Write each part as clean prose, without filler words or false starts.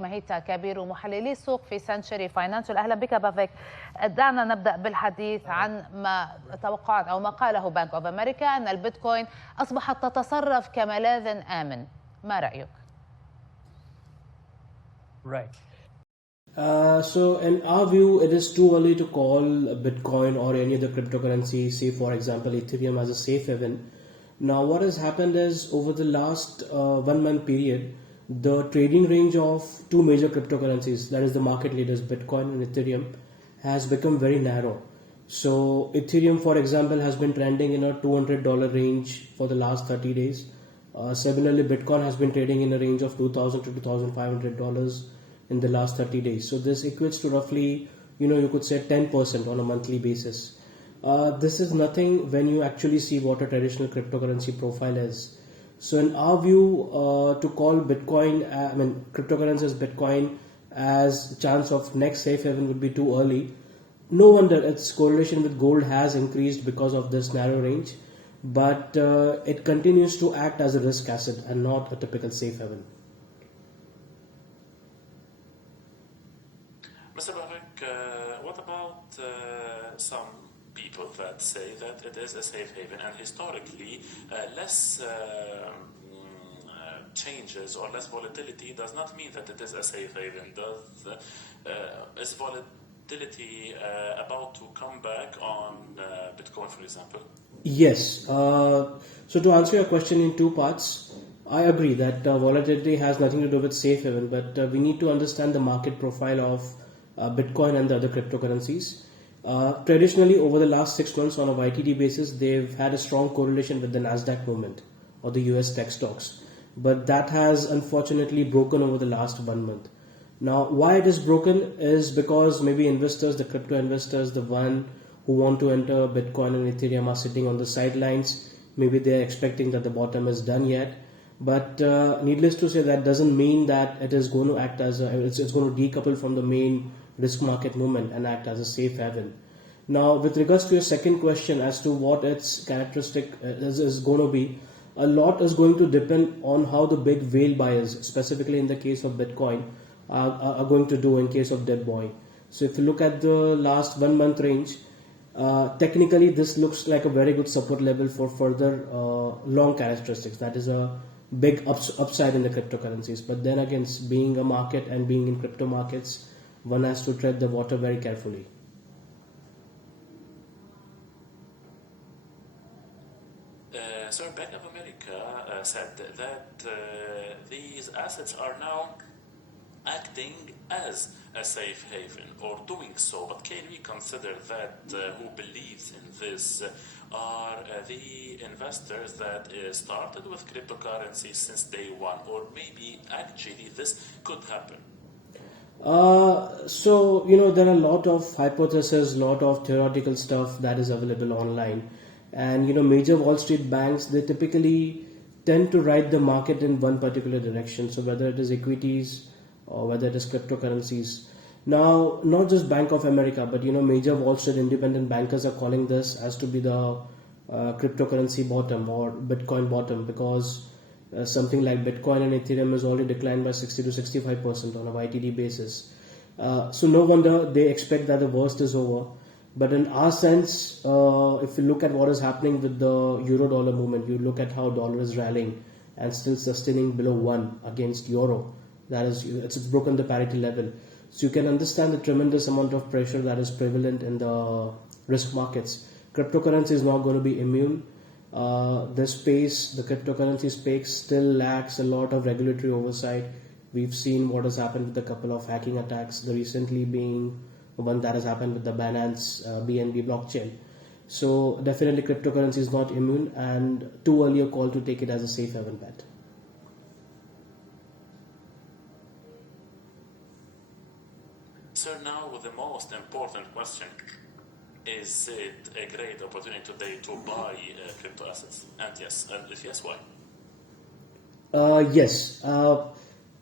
مهيتا كبير محللي السوق في سنتشري فاينانشال. اهلا بك بافيك. دعنا نبدا بالحديث عن ما توقعت او ما قاله بنك اوف امريكا ان البيتكوين اصبحت تتصرف كملاذ امن. ما رايك؟ Right. So in our view, it is too early to call Bitcoin or any other cryptocurrency, say for example Ethereum, as a safe haven. Now what has happened is over the last 1 month period, the trading range of two major cryptocurrencies, that is the market leaders Bitcoin and Ethereum, has become very narrow. So Ethereum, for example, has been trending in a $200 range for the last 30 days. Similarly, Bitcoin has been trading in a range of $2,000 to $2,500 in the last 30 days. So this equates to roughly, you could say 10% on a monthly basis. This is nothing when you actually see what a traditional cryptocurrency profile is. So in our view, to call Bitcoin, cryptocurrency as Bitcoin as chance of next safe haven would be too early. No wonder its correlation with gold has increased because of this narrow range, but it continues to act as a risk asset and not a typical safe haven. Mr. Bhavik, what about some people that say that it is a safe haven and historically less changes or less volatility does not mean that it is a safe haven? Is volatility about to come back on Bitcoin, for example? Yes. So to answer your question in two parts, I agree that volatility has nothing to do with safe haven, but we need to understand the market profile of Bitcoin and the other cryptocurrencies. Traditionally, over the last 6 months on a YTD basis, they've had a strong correlation with the Nasdaq movement or the US tech stocks. But that has unfortunately broken over the last 1 month. Now, why it is broken is because maybe investors, the crypto investors, the one who want to enter Bitcoin and Ethereum are sitting on the sidelines. Maybe they're expecting that the bottom is done yet. But needless to say, that doesn't mean that it is going to act as it's going to decouple from the main risk market movement and act as a safe haven. Now, with regards to your second question as to what its characteristic is going to be, a lot is going to depend on how the big whale buyers, specifically in the case of Bitcoin, are going to do in case of dead boy. So if you look at the last 1 month range, technically this looks like a very good support level for further long characteristics. That is a big upside in the cryptocurrencies. But then again, being a market and being in crypto markets, one has to tread the water very carefully. Sir, Bank of America said that these assets are now acting as a safe haven or doing so, but can we consider that who believes in this are the investors that started with cryptocurrency since day one, or maybe actually this could happen? So there are a lot of hypotheses, lot of theoretical stuff that is available online, and major Wall Street banks, they typically tend to ride the market in one particular direction. So whether it is equities or whether it is cryptocurrencies. Now, not just Bank of America, but major Wall Street independent bankers are calling this as to be the cryptocurrency bottom or Bitcoin bottom, because something like Bitcoin and Ethereum has already declined by 60 to 65% on a YTD basis. So no wonder they expect that the worst is over. But in our sense, if you look at what is happening with the euro-dollar movement, you look at how dollar is rallying and still sustaining below 1 against euro. That is, it's broken the parity level. So you can understand the tremendous amount of pressure that is prevalent in the risk markets. Cryptocurrency is not going to be immune. The cryptocurrency space still lacks a lot of regulatory oversight. We've seen what has happened with a couple of hacking attacks, the recently being one that has happened with the Binance BNB blockchain. So definitely cryptocurrency is not immune, and too early a call to take it as a safe haven bet. Sir, now the most important question: is it a great opportunity today to buy crypto assets? And if yes, why? Yes.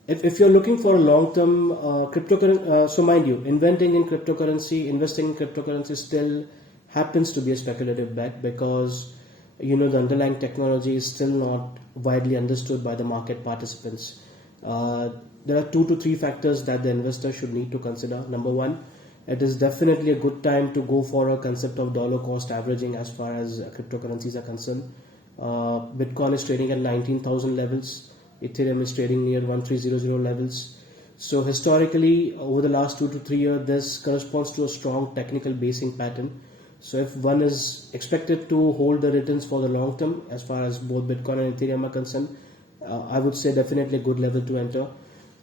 If you're looking for a long-term cryptocurrency, so mind you, investing in cryptocurrency still happens to be a speculative bet, because the underlying technology is still not widely understood by the market participants. There are 2 to 3 factors that the investor should need to consider. Number one, it is definitely a good time to go for a concept of dollar cost averaging as far as cryptocurrencies are concerned. Bitcoin is trading at 19,000 levels. Ethereum is trading near 1300 levels. So historically, over the last 2 to 3 years, this corresponds to a strong technical basing pattern. So if one is expected to hold the returns for the long term, as far as both Bitcoin and Ethereum are concerned, I would say definitely a good level to enter.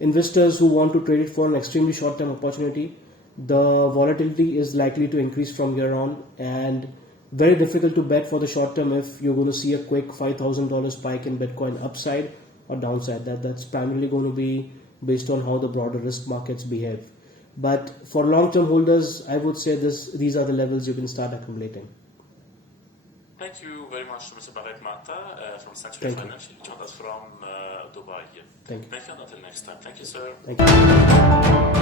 Investors who want to trade it for an extremely short term opportunity, the volatility is likely to increase from here on, and very difficult to bet for the short term if you're going to see a quick $5,000 spike in Bitcoin upside or downside. That's primarily going to be based on how the broader risk markets behave. But for long-term holders, I would say these are the levels you can start accumulating. Thank you very much to Mr. Bhavik Mehta from Sanctuary Financial, joined us from Dubai. Thank you. Thank you. Until next time. Thank you, sir. Thank you.